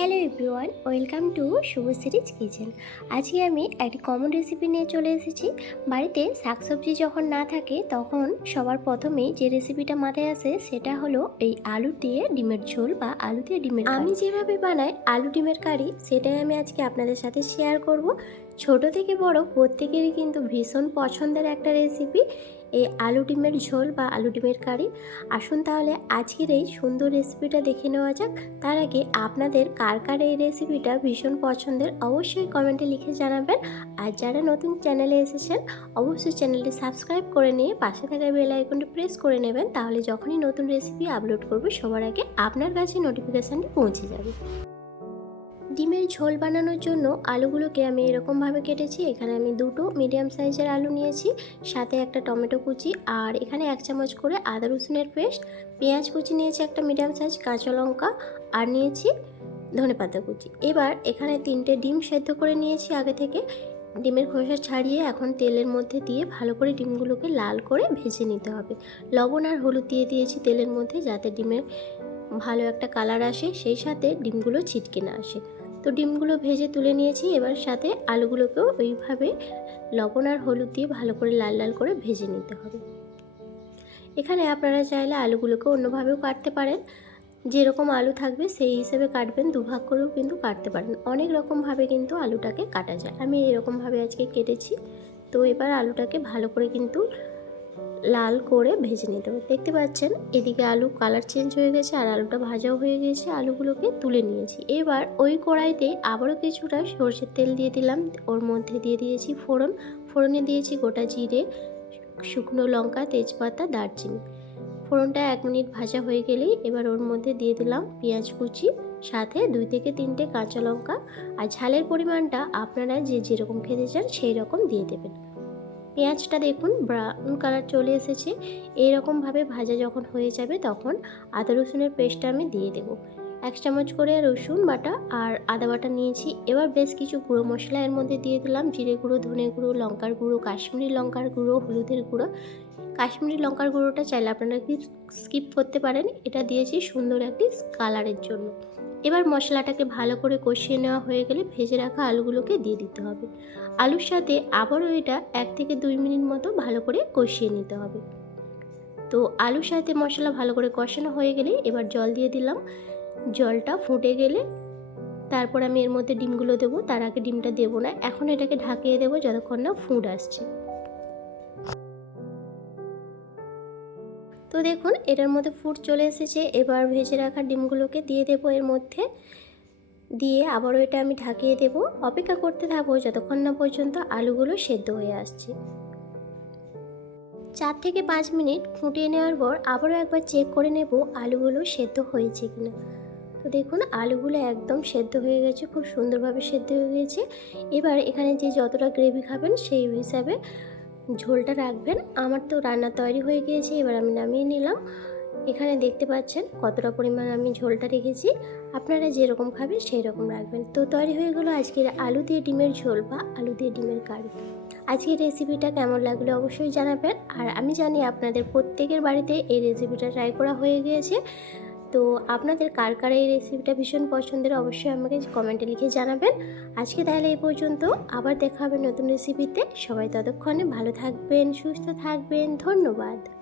Hello everyone, welcome to Shubho series kitchen. আজকে আমি একটি কমন রেসিপি নিয়ে চলে এসেছি। বাড়িতে শাকসবজি যখন না থাকে, তখন সবার প্রথমেই যে রেসিপিটা মাথায় আসে, সেটা হলো এই আলু দিয়ে ডিমের ঝোল বা আলু দিয়ে ডিমের আমি যেভাবে বানাই আলু ডিমের কারি, সেটাই আমি আজকে আপনাদের সাথে শেয়ার করব। ছোট থেকে বড় প্রত্যেকেরই কিন্তু ভীষণ পছন্দের একটা রেসিপি এই আলু ডিমের ঝোল বা আলু ডিমের কারি। আসুন তাহলে আজকের এই সুন্দর রেসিপিটা দেখে নেওয়া যাক। তার আগে আপনাদের কার কার এই রেসিপিটা ভীষণ পছন্দের অবশ্যই কমেন্টে লিখে জানাবেন। আর যারা নতুন চ্যানেলে এসেছেন, অবশ্যই চ্যানেলটি সাবস্ক্রাইব করে নিয়ে পাশে থাকা বেল আইকনটি প্রেস করে নেবেন। তাহলে যখনই নতুন রেসিপি আপলোড করব, সবার আগে আপনার কাছে নোটিফিকেশানটি পৌঁছে যাবে। ঝোল বানানোর জন্য আলুগুলোকে আমি এরকমভাবে কেটেছি। এখানে আমি দুটো মিডিয়াম সাইজের আলু নিয়েছি, সাথে একটা টমেটো কুচি আর এখানে এক চামচ করে আদা রসুনের পেস্ট, পেঁয়াজ কুচি নিয়েছি একটা মিডিয়াম সাইজ, কাঁচা লঙ্কা আর নিয়েছি ধনেপাতা কুচি। এবার এখানে তিনটে ডিম সেদ্ধ করে নিয়েছি আগে থেকে। ডিমের খোসা ছাড়িয়ে এখন তেলের মধ্যে দিয়ে ভালো করে ডিমগুলোকে লাল করে ভেজে নিতে হবে। লবণ আর হলুদ দিয়ে দিয়েছি তেলের মধ্যে যাতে ডিমের ভালো একটা কালার আসে, সেই সাথে ডিমগুলো ছিটকে না আসে। তো ডিমগুলো ভেজে তুলে নিয়েছি। এবার সাথে আলুগুলোকেও ওইভাবে লবণ আর হলুদ দিয়ে ভালো করে লাল লাল করে ভেজে নিতে হবে। এখানে আপনারা চাইলে আলুগুলোকে অন্যভাবেও কাটতে পারেন। যেরকম আলু থাকবে সেই হিসেবে কাটবেন, দুভাগ করেও কিন্তু কাটতে পারেন। অনেক রকমভাবে কিন্তু আলুটাকে কাটা যায়। আমি এরকমভাবে আজকে কেটেছি। তো এবার আলুটাকে ভালো করে কিন্তু লাল করে ভেজে নিতে হবে। দেখতে পাচ্ছেন, এদিকে আলু কালার চেঞ্জ হয়ে গেছে আর আলুটা ভাজাও হয়ে গেছে। আলুগুলোকে তুলে নিয়েছি। এবার ওই কড়াইতে আবারও কিছুটা সর্ষের তেল দিয়ে দিলাম। ওর মধ্যে দিয়ে দিয়েছি ফোড়ন। ফোড়নে দিয়েছি গোটা জিরে, শুকনো লঙ্কা, তেজপাতা, দারচিনি। ফোড়নটা এক মিনিট ভাজা হয়ে গেলেই এবার ওর মধ্যে দিয়ে দিলাম পেঁয়াজ কুচি, সাথে দুই থেকে তিনটে কাঁচা লঙ্কা। আর ঝালের পরিমাণটা আপনারা যে যেরকম খেতে চান সেই রকম দিয়ে দেবেন। পেঁয়াজটা দেখুন ব্রাউন কালার চলে এসেছে। এইরকমভাবে ভাজা যখন হয়ে যাবে তখন আদা রসুনের পেস্টটা আমি দিয়ে দেবো। এক চামচ করে রসুন বাটা আর আদা বাটা নিয়েছি। এবার বেশ কিছু গুঁড়ো মশলা এর মধ্যে দিয়ে দিলাম। জিরে গুঁড়ো, ধনে গুঁড়ো, লঙ্কার গুঁড়ো, কাশ্মীরি লঙ্কার গুঁড়ো, হলুদের গুঁড়ো। কাশ্মীরি লঙ্কার গুঁড়োটা চাইলে আপনারা কি স্কিপ করতে পারেন। এটা দিয়েছি সুন্দর একটি কালারের জন্য। এবার মশলাটাকে ভালো করে কষিয়ে নেওয়া হয়ে গেলে ভেজে রাখা আলুগুলোকে দিয়ে দিতে হবে। আলুর সাথে আবারও এটা এক থেকে দুই মিনিট মতো ভালো করে কষিয়ে নিতে হবে। তো আলুর সাথে মশলা ভালো করে কষানো হয়ে গেলে এবার জল দিয়ে দিলাম। জলটা ফুটে গেলে তারপর আমি এর মধ্যে ডিমগুলো দেবো, তার আগে ডিমটা দেবো না। এখন এটাকে ঢাকিয়ে দেবো যতক্ষণ না ফুড আসছে। তো দেখুন, এটার মধ্যে ফুড চলে এসেছে। এবার ভেজে রাখা ডিমগুলোকে দিয়ে দেবো এর মধ্যে। দিয়ে আবারও এটা আমি ঢাকিয়ে দেব। অপেক্ষা করতে থাকব যতক্ষণ না পর্যন্ত আলুগুলো সেদ্ধ হয়ে আসছে। চার থেকে পাঁচ মিনিট ফুটিয়ে নেওয়ার পর আবারও একবার চেক করে নেব আলুগুলো সেদ্ধ হয়েছে কিনা। তো দেখুন, আলুগুলো একদম সেদ্ধ হয়ে গেছে, খুব সুন্দরভাবে সেদ্ধ হয়ে গেছে। এবার এখানে যে যতটা গ্রেভি খাবেন সেই হিসাবে ঝোলটা রাখবেন। আমার তো রান্না তৈরি হয়ে গিয়েছে, এবার আমি নামিয়ে নিলাম। এখানে দেখতে পাচ্ছেন কতটা পরিমাণ আমি ঝোলটা রেখেছি। আপনারা যেরকম খাবেন সেই রকম রাখবেন। তো তৈরি হয়ে গেলো আজকের আলু দিয়ে ডিমের ঝোল বা আলু দিয়ে ডিমের কারি। আজকের রেসিপিটা কেমন লাগল অবশ্যই জানাবেন। আর আমি জানি আপনাদের প্রত্যেকের বাড়িতে এই রেসিপিটা ট্রাই করা হয়ে গিয়েছে। তো আপনাদের কার কার এই রেসিপিটা ভীষণ পছন্দের অবশ্যই আমাকে কমেন্টে লিখে জানাবেন। আজকে তাহলে এই পর্যন্ত। আবার দেখা হবে নতুন রেসিপিতে সবাই ততক্ষণে ভালো থাকবেন, সুস্থ থাকবেন। ধন্যবাদ।